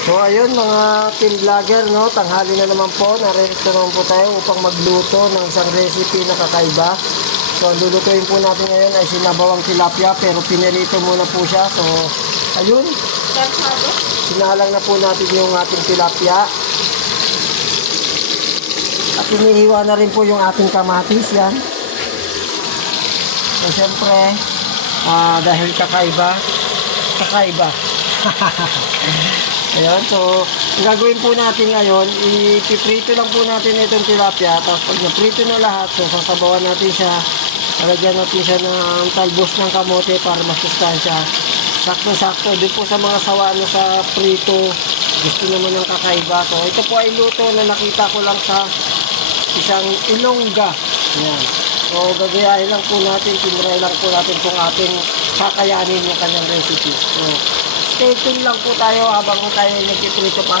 So ayun mga team vlogger, no, tanghali na naman po, narito naman po tayo upang magluto ng isang recipe na kakaiba. So ang lulutuin po natin ngayon ay sinabawang tilapia pero pinirito muna po siya. So ayun, sinalang na po natin yung ating tilapia. At hinihiwa na rin po yung ating kamatis yan. So syempre, ah, dahil kakaiba, kakaiba. Ayun, so gagawin po natin ngayon, ipiprito lang po natin itong tilapia. Tapos pag naprito na lahat, so sasabawan natin siya. Lalagyan natin siya ng talbos ng kamote para masustansya. Sakto-sakto din po sa mga sawa na sa prito. Gusto naman ng kakaiba. So ito po ay luto na nakita ko lang sa isang ilongga. Yan. So gagayahin lang po natin, tinry lang po natin kung ating kakayanin yung kanyang recipe. So tuned lang po tayo habang tayo nagtitrito pa.